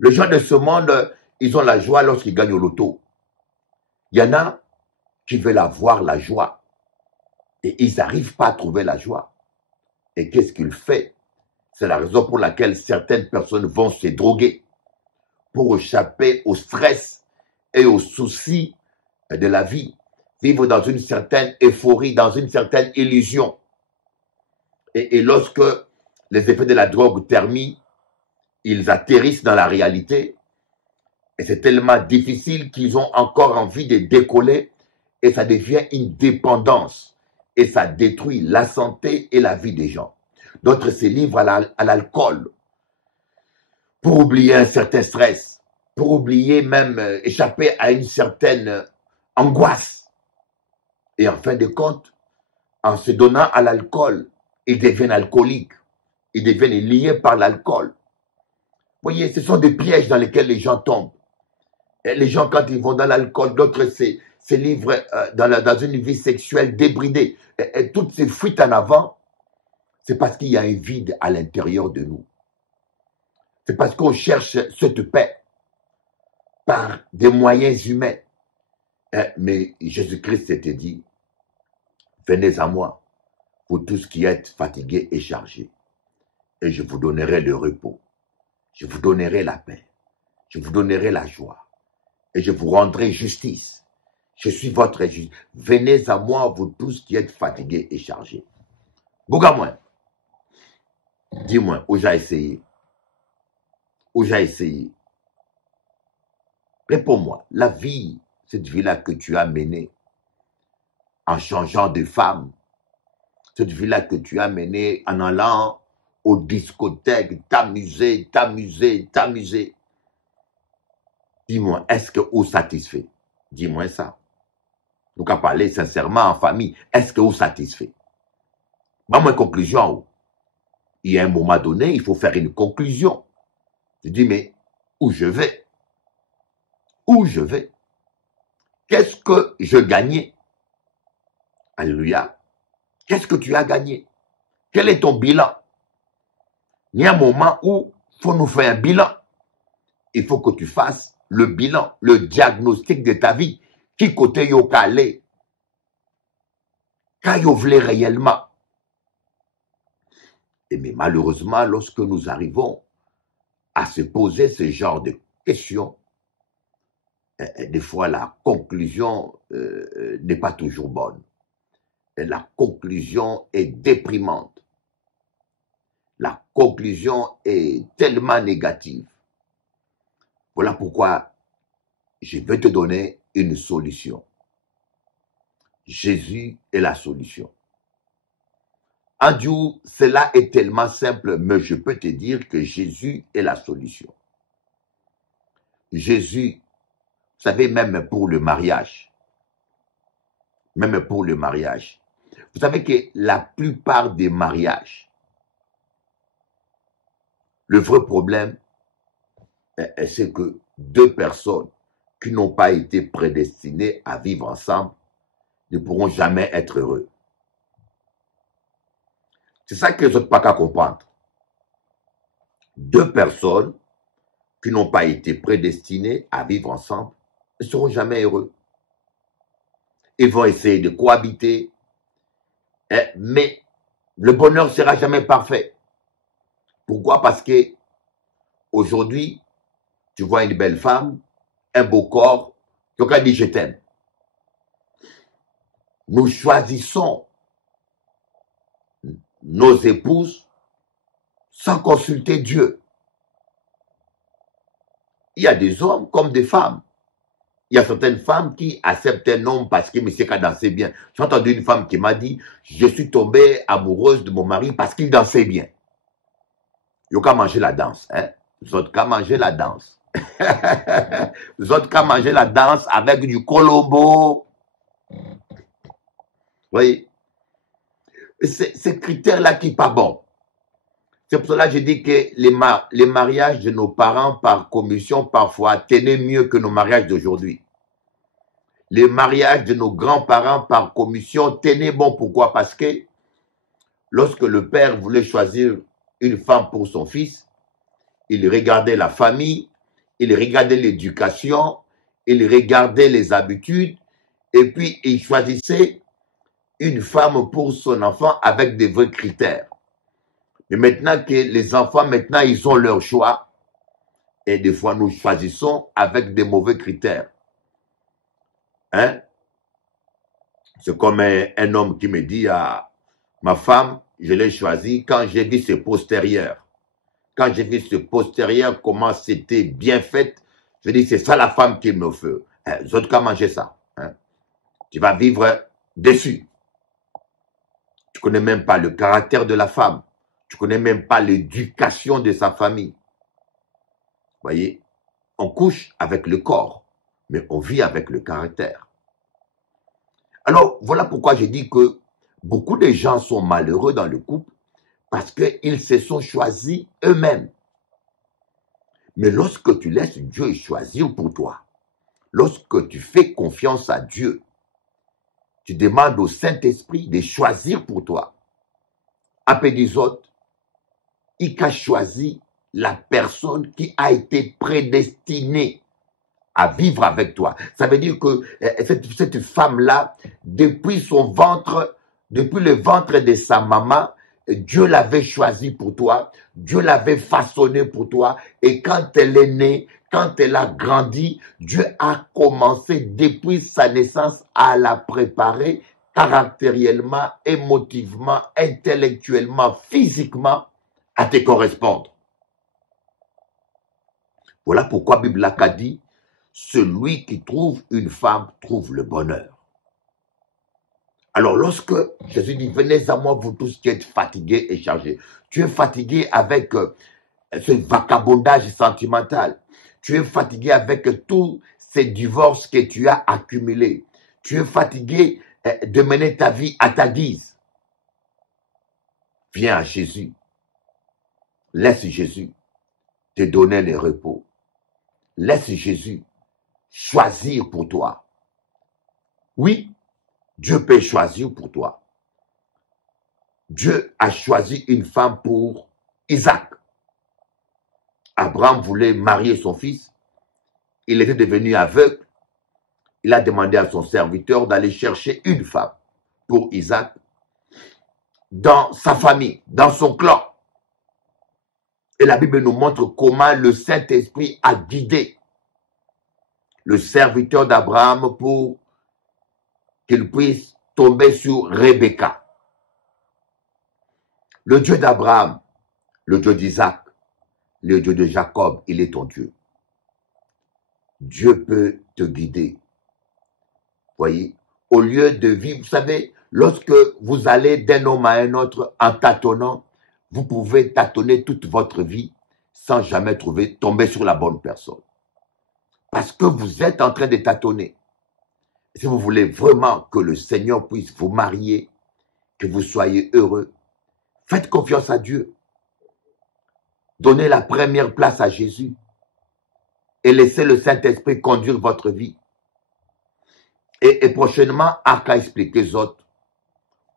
Les gens de ce monde, ils ont la joie lorsqu'ils gagnent au loto. Il y en a qui veulent avoir la joie et ils n'arrivent pas à trouver la joie. Et qu'est-ce qu'ils font? C'est la raison pour laquelle certaines personnes vont se droguer pour échapper au stress et aux soucis de la vie, vivre dans une certaine euphorie, dans une certaine illusion. Et lorsque les effets de la drogue terminent, ils atterrissent dans la réalité et c'est tellement difficile qu'ils ont encore envie de décoller et ça devient une dépendance et ça détruit la santé et la vie des gens. D'autres se livrent à l'alcool pour oublier un certain stress, pour oublier même échapper à une certaine angoisse. Et en fin de compte, en se donnant à l'alcool, ils deviennent alcooliques, ils deviennent liés par l'alcool. Vous voyez, ce sont des pièges dans lesquels les gens tombent. Et les gens, quand ils vont dans l'alcool, d'autres se livrent dans une vie sexuelle débridée. Et toutes ces fuites en avant, c'est parce qu'il y a un vide à l'intérieur de nous. C'est parce qu'on cherche cette paix par des moyens humains. Mais Jésus-Christ s'était dit, venez à moi, vous tous qui êtes fatigués et chargés, et je vous donnerai le repos. Je vous donnerai la paix. Je vous donnerai la joie. Et je vous rendrai justice. Je suis votre juste. Venez à moi, vous tous qui êtes fatigués et chargés. Bouga-moi. Dis-moi, où j'ai essayé? Où j'ai essayé? Réponds-moi. La vie, cette vie-là que tu as menée, en changeant de femme, cette vie-là que tu as menée en allant aux discothèques, t'amuser, t'amuser, t'amuser. Dis-moi, est-ce que vous satisfait? Dis-moi ça. Nous qu'à parler sincèrement en famille, est-ce que vous satisfait? Bah, moi, conclusion. Il y a un moment donné, il faut faire une conclusion. Je dis, mais où je vais? Où je vais? Qu'est-ce que je gagnais? Alléluia. Qu'est-ce que tu as gagné? Quel est ton bilan? Il y a un moment où il faut nous faire un bilan. Il faut que tu fasses le bilan, le diagnostic de ta vie. Qui côté yo calé? Quand yo voulait réellement? Et mais malheureusement, lorsque nous arrivons à se poser ce genre de questions, des fois la conclusion n'est pas toujours bonne. Et la conclusion est déprimante. La conclusion est tellement négative. Voilà pourquoi je vais te donner une solution. Jésus est la solution. En Dieu, cela est tellement simple, mais je peux te dire que Jésus est la solution. Jésus, vous savez, même pour le mariage, vous savez que la plupart des mariages, le vrai problème, c'est que deux personnes qui n'ont pas été prédestinées à vivre ensemble ne pourront jamais être heureux. C'est ça que les autres n'ont pas qu'à comprendre. Deux personnes qui n'ont pas été prédestinées à vivre ensemble ne seront jamais heureux. Ils vont essayer de cohabiter, mais le bonheur ne sera jamais parfait. Pourquoi? Parce que aujourd'hui, tu vois une belle femme, un beau corps, tu as dit je t'aime. Nous choisissons nos épouses sans consulter Dieu. Il y a des hommes comme des femmes. Il y a certaines femmes qui acceptent un homme parce que monsieur a dansé bien. J'ai entendu une femme qui m'a dit, je suis tombée amoureuse de mon mari parce qu'il dansait bien. Vous qu'à manger la danse, hein? Vous autres qu'à manger la danse. Vous autres qu'à manger la danse avec du colombo. Vous voyez? C'est ce critère-là qui n'est pas bon. C'est pour cela que je dis que les mariages de nos parents par commission, parfois, tenaient mieux que nos mariages d'aujourd'hui. Les mariages de nos grands-parents par commission tenaient bon. Pourquoi? Parce que lorsque le père voulait choisir une femme pour son fils, il regardait la famille, il regardait l'éducation, il regardait les habitudes, et puis il choisissait une femme pour son enfant avec des vrais critères. Mais maintenant que les enfants, maintenant, ils ont leur choix, et des fois, nous choisissons avec des mauvais critères. Hein? C'est comme un homme qui me dit à ma femme, je l'ai choisi quand j'ai vu ses postérieurs. Quand j'ai vu ce postérieur, comment c'était bien fait, je dis, c'est ça la femme qu'il me fait. Les autres, qu'à manger ça. Hein? Tu vas vivre déçu. Tu connais même pas le caractère de la femme. Tu connais même pas l'éducation de sa famille. Vous voyez, on couche avec le corps, mais on vit avec le caractère. Alors, voilà pourquoi j'ai dit que beaucoup de gens sont malheureux dans le couple parce qu'ils se sont choisis eux-mêmes. Mais lorsque tu laisses Dieu choisir pour toi, lorsque tu fais confiance à Dieu, tu demandes au Saint-Esprit de choisir pour toi. Après des autres, il a choisi la personne qui a été prédestinée à vivre avec toi. Ça veut dire que cette femme-là, depuis son ventre, depuis le ventre de sa maman, Dieu l'avait choisie pour toi, Dieu l'avait façonnée pour toi, et quand elle est née, quand elle a grandi, Dieu a commencé depuis sa naissance à la préparer caractériellement, émotivement, intellectuellement, physiquement, à te correspondre. Voilà pourquoi la Bible a dit, celui qui trouve une femme trouve le bonheur. Alors lorsque Jésus dit, venez à moi vous tous qui êtes fatigués et chargés. Tu es fatigué avec ce vagabondage sentimental. Tu es fatigué avec tous ces divorces que tu as accumulés. Tu es fatigué de mener ta vie à ta guise. Viens à Jésus. Laisse Jésus te donner le repos. Laisse Jésus choisir pour toi. Oui, Dieu peut choisir pour toi. Dieu a choisi une femme pour Isaac. Abraham voulait marier son fils. Il était devenu aveugle. Il a demandé à son serviteur d'aller chercher une femme pour Isaac dans sa famille, dans son clan. Et la Bible nous montre comment le Saint-Esprit a guidé le serviteur d'Abraham pour qu'il puisse tomber sur Rebecca. Le Dieu d'Abraham, le Dieu d'Isaac, le Dieu de Jacob, il est ton Dieu. Dieu peut te guider. Voyez, au lieu de vivre, vous savez, lorsque vous allez d'un homme à un autre en tâtonnant, vous pouvez tâtonner toute votre vie sans jamais tomber sur la bonne personne. Parce que vous êtes en train de tâtonner. Si vous voulez vraiment que le Seigneur puisse vous marier, que vous soyez heureux, faites confiance à Dieu. Donnez la première place à Jésus et laissez le Saint-Esprit conduire votre vie. Et prochainement, Arca expliquer aux autres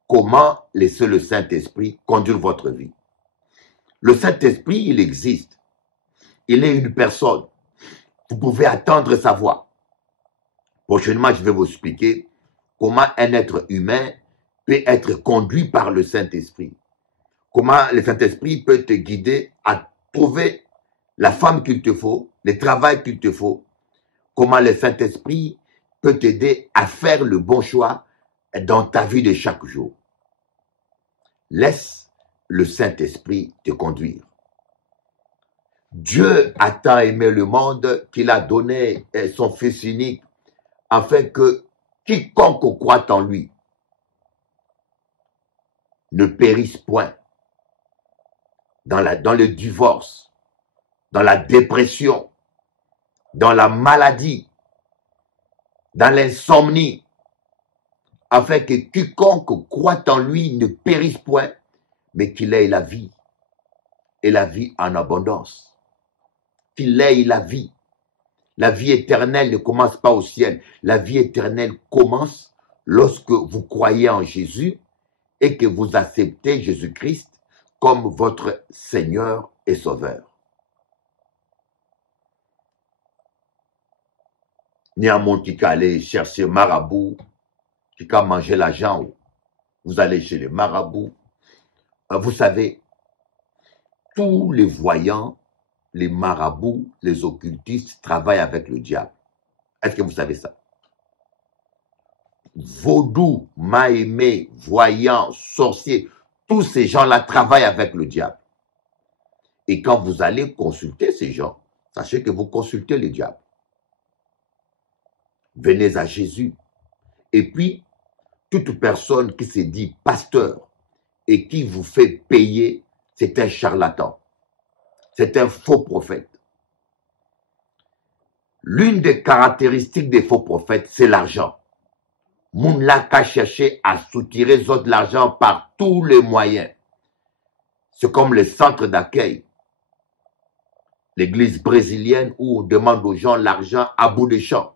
comment laisser le Saint-Esprit conduire votre vie. Le Saint-Esprit, il existe. Il est une personne. Vous pouvez attendre sa voix. Prochainement, je vais vous expliquer comment un être humain peut être conduit par le Saint-Esprit. Comment le Saint-Esprit peut te guider à trouver la femme qu'il te faut, le travail qu'il te faut. Comment le Saint-Esprit peut t'aider à faire le bon choix dans ta vie de chaque jour. Laisse le Saint-Esprit te conduire. Dieu a tant aimé le monde qu'il a donné son Fils unique afin que quiconque croit en lui ne périsse point dans le divorce, dans la dépression, dans la maladie, dans l'insomnie, afin que quiconque croit en lui ne périsse point, mais qu'il ait la vie, et la vie en abondance. Qu'il ait la vie. La vie éternelle ne commence pas au ciel. La vie éternelle commence lorsque vous croyez en Jésus et que vous acceptez Jésus-Christ comme votre Seigneur et Sauveur. Néanmoins, qui aller chercher marabout, qui a mangé l'argent, vous allez chez les marabouts. Vous savez, tous les voyants, les marabouts, les occultistes travaillent avec le diable. Est-ce que vous savez ça? Vaudou, mahémé, voyants, sorciers, tous ces gens-là travaillent avec le diable. Et quand vous allez consulter ces gens, sachez que vous consultez le diable. Venez à Jésus. Et puis, toute personne qui se dit pasteur et qui vous fait payer, c'est un charlatan. C'est un faux prophète. L'une des caractéristiques des faux prophètes, c'est l'argent. Moun la ka cherché à soutirer les autres de l'argent par tous les moyens. C'est comme les centres d'accueil. L'église brésilienne où on demande aux gens l'argent à bout de champ.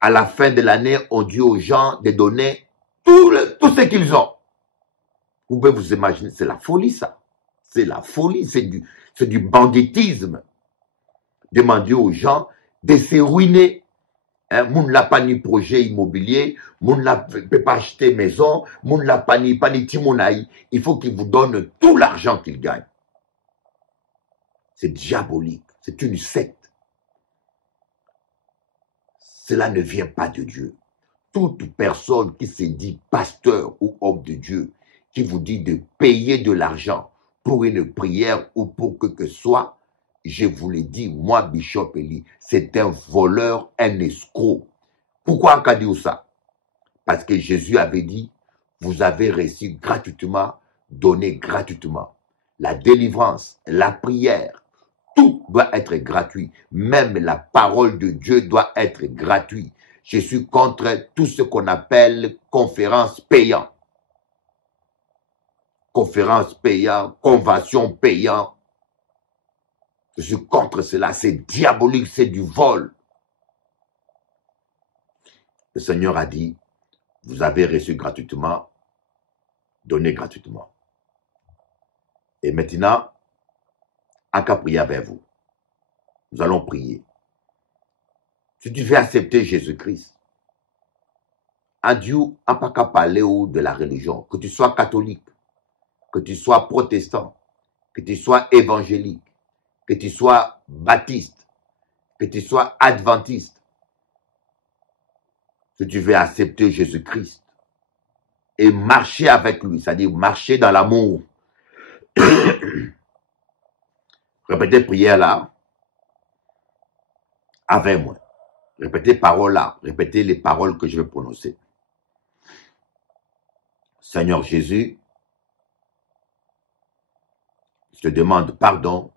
À la fin de l'année, on dit aux gens de donner tout ce qu'ils ont. Vous pouvez vous imaginer, c'est la folie ça. C'est la folie, c'est du banditisme. Demander aux gens de se ruiner. Moun n'a pas ni projet immobilier, moun n'a peut pas acheter maison, moun n'a pas ni timonaï. Il faut qu'il vous donne tout l'argent qu'il gagne. C'est diabolique. C'est une secte. Cela ne vient pas de Dieu. Toute personne qui se dit pasteur ou homme de Dieu, qui vous dit de payer de l'argent pour une prière ou pour que ce soit, je vous le dis, moi, Bishop Eli, c'est un voleur, un escroc. Pourquoi on a dit ça? Parce que Jésus avait dit, vous avez reçu gratuitement, donné gratuitement. La délivrance, la prière, tout doit être gratuit. Même la parole de Dieu doit être gratuite. Je suis contre tout ce qu'on appelle conférence payante. Conférence payante, convention payante. Je suis contre cela. C'est diabolique, c'est du vol. Le Seigneur a dit, vous avez reçu gratuitement, donnez gratuitement. Et maintenant, en cas prier avec vous, nous allons prier. Si tu veux accepter Jésus-Christ, en Dieu, en pas qu'à parler de la religion, que tu sois catholique, que tu sois protestant, que tu sois évangélique, que tu sois baptiste, que tu sois adventiste, si tu veux accepter Jésus-Christ et marcher avec lui, c'est-à-dire marcher dans l'amour, répétez prière là, avec moi. Répétez parole là, répétez les paroles que je vais prononcer. Seigneur Jésus, je te demande pardon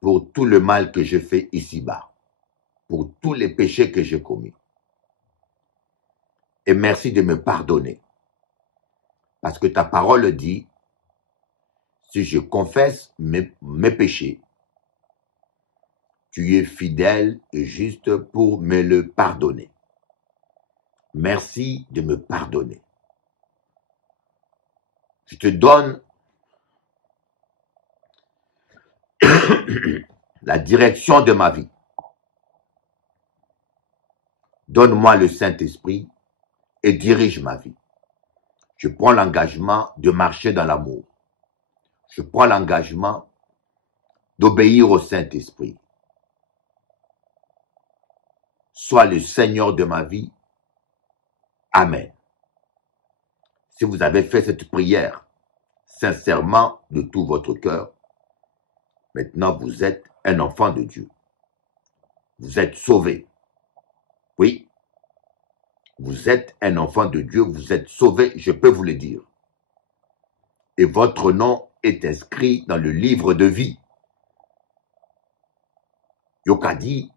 pour tout le mal que je fais ici-bas, pour tous les péchés que j'ai commis. Et merci de me pardonner. Parce que ta parole dit, si je confesse mes péchés, tu es fidèle et juste pour me le pardonner. Merci de me pardonner. Je te donne la direction de ma vie. Donne-moi le Saint-Esprit et dirige ma vie. Je prends l'engagement de marcher dans l'amour. Je prends l'engagement d'obéir au Saint-Esprit. Sois le Seigneur de ma vie. Amen. Si vous avez fait cette prière sincèrement de tout votre cœur, maintenant vous êtes un enfant de Dieu. Vous êtes sauvé. Oui. Vous êtes un enfant de Dieu, vous êtes sauvé, je peux vous le dire. Et votre nom est inscrit dans le livre de vie. Yoka dit,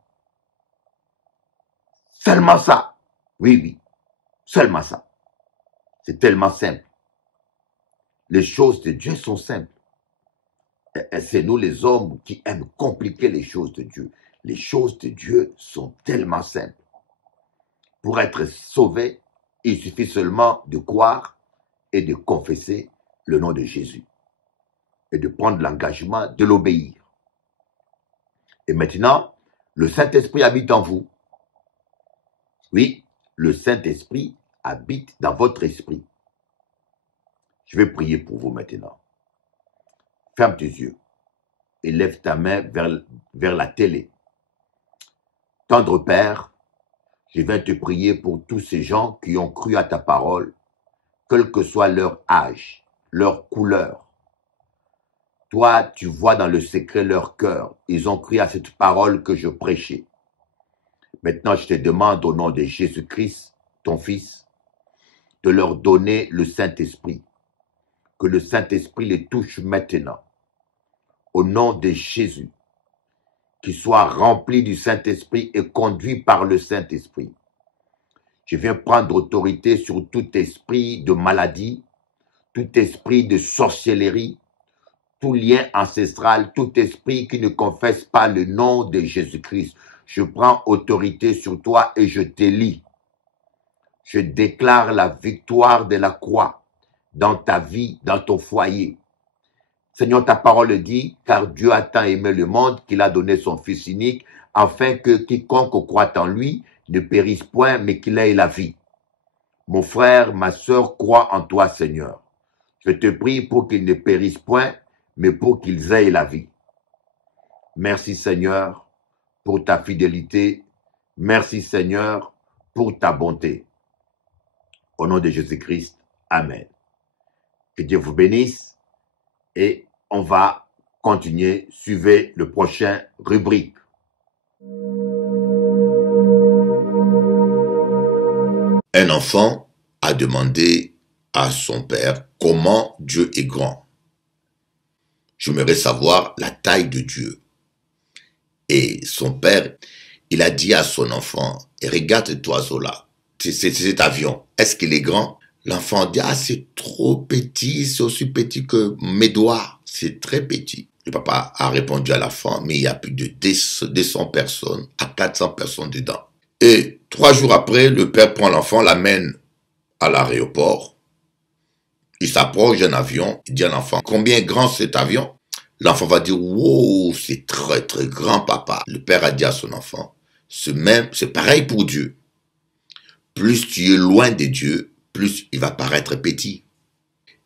seulement ça. Oui, oui, seulement ça. C'est tellement simple. Les choses de Dieu sont simples. Et c'est nous les hommes qui aiment compliquer les choses de Dieu. Les choses de Dieu sont tellement simples. Pour être sauvé, il suffit seulement de croire et de confesser le nom de Jésus. Et de prendre l'engagement de l'obéir. Et maintenant, le Saint-Esprit habite en vous. Oui, le Saint-Esprit habite dans votre esprit. Je vais prier pour vous maintenant. Ferme tes yeux et lève ta main vers la télé. Tendre Père, je viens te prier pour tous ces gens qui ont cru à ta parole, quel que soit leur âge, leur couleur. Toi, tu vois dans le secret leur cœur. Ils ont cru à cette parole que je prêchais. Maintenant, je te demande au nom de Jésus-Christ, ton Fils, de leur donner le Saint-Esprit. Que le Saint-Esprit les touche maintenant. Au nom de Jésus. Qu'ils soient remplis du Saint-Esprit et conduits par le Saint-Esprit. Je viens prendre autorité sur tout esprit de maladie, tout esprit de sorcellerie, tout lien ancestral, tout esprit qui ne confesse pas le nom de Jésus-Christ. Je prends autorité sur toi et je t'élis. Je déclare la victoire de la croix dans ta vie, dans ton foyer. Seigneur, ta parole dit, car Dieu a tant aimé le monde qu'il a donné son Fils unique, afin que quiconque croit en lui ne périsse point, mais qu'il ait la vie. Mon frère, ma sœur, crois en toi, Seigneur. Je te prie pour qu'il ne périsse point, mais pour qu'ils aient la vie. Merci Seigneur pour ta fidélité. Merci Seigneur pour ta bonté. Au nom de Jésus-Christ, Amen. Que Dieu vous bénisse et on va continuer. Suivez le prochain rubrique. Un enfant a demandé à son père comment Dieu est grand. J'aimerais savoir la taille de Dieu. Et son père, il a dit à son enfant, regarde cet oiseau-là, cet avion, est-ce qu'il est grand? L'enfant dit, ah, c'est trop petit, c'est aussi petit que mes doigts, c'est très petit. Le papa a répondu à l'enfant, mais il y a plus de 200 personnes à 400 personnes dedans. Et 3 jours après, le père prend l'enfant, l'amène à l'aéroport. Il s'approche d'un avion, il dit à l'enfant, combien est grand cet avion? L'enfant va dire, wow, c'est très très grand papa. Le père a dit à son enfant, c'est pareil pour Dieu. Plus tu es loin de Dieu, plus il va paraître petit.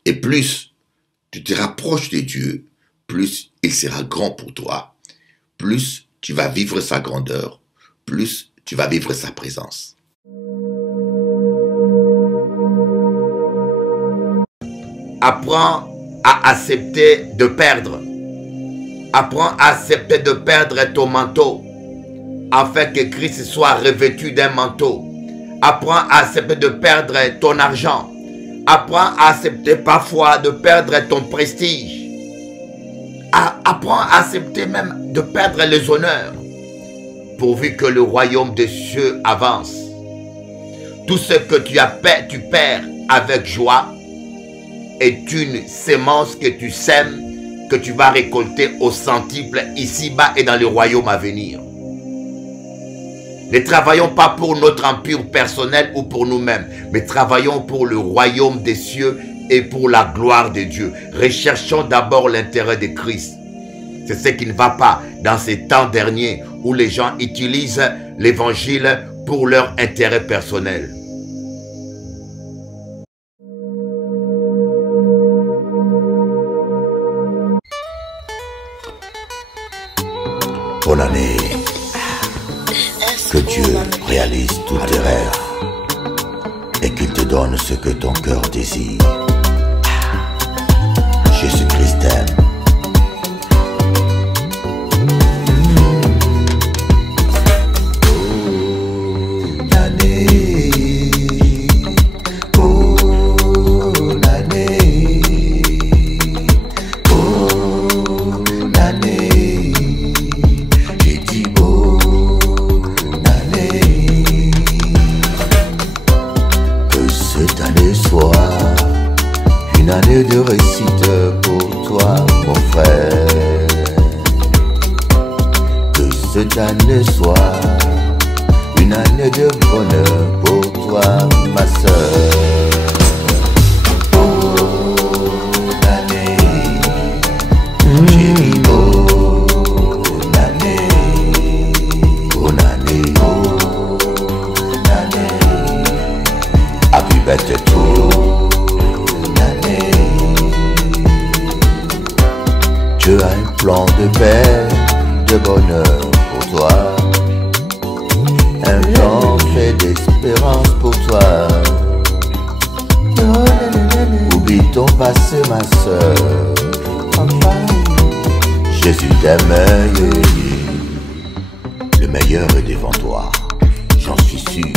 Et plus tu te rapproches de Dieu, plus il sera grand pour toi. Plus tu vas vivre sa grandeur, plus tu vas vivre sa présence. Apprends à accepter de perdre. Apprends à accepter de perdre ton manteau afin que Christ soit revêtu d'un manteau. Apprends à accepter de perdre ton argent. Apprends à accepter parfois de perdre ton prestige. Apprends à accepter même de perdre les honneurs, pourvu que le royaume des cieux avance. Tout ce que tu perds avec joie est une sémence que tu sèmes, que tu vas récolter au centuple ici-bas et dans le royaume à venir. Ne travaillons pas pour notre empire personnel ou pour nous-mêmes, mais travaillons pour le royaume des cieux et pour la gloire de Dieu. Recherchons d'abord l'intérêt de Christ. C'est ce qui ne va pas dans ces temps derniers où les gens utilisent l'évangile pour leur intérêt personnel. Bonne année. Que Dieu réalise tous tes rêves et qu'il te donne ce que ton cœur désire. Jésus-Christ t'aime. De réussite pour toi, mon frère. Que cette année soit une année de bonheur pour toi, ma soeur. Bonne année, chérie, bonne année, bonne année, bonne année. Happy birthday to you. Dieu a un plan de paix, de bonheur pour toi. Un plan fait d'espérance pour toi. Oublie ton passé, ma soeur. Jésus t'aime, le meilleur est devant toi. J'en suis sûr.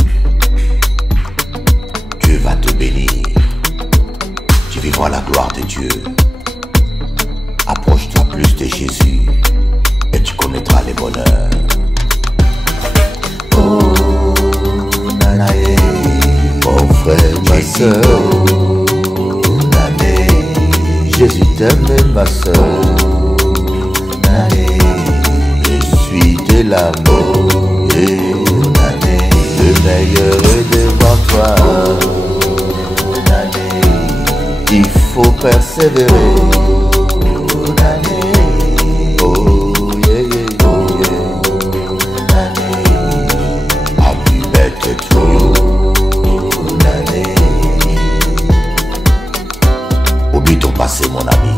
Dieu va te bénir. Tu vivras la gloire de Dieu. Approche-toi plus de Jésus et tu connaîtras les bonheurs. Oh, nanae, mon frère, ma soeur. Nanae, Jésus t'aime, ma soeur. Nanae, je suis de l'amour. Nanae, le meilleur est devant toi. Nanae, il faut persévérer. Oublie ton passé, mon ami.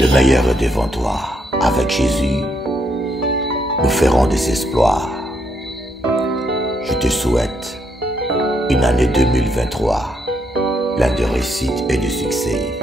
Le meilleur est devant toi. Avec Jésus, nous ferons des exploits. Je te souhaite une année 2023, pleine de réussite et de succès.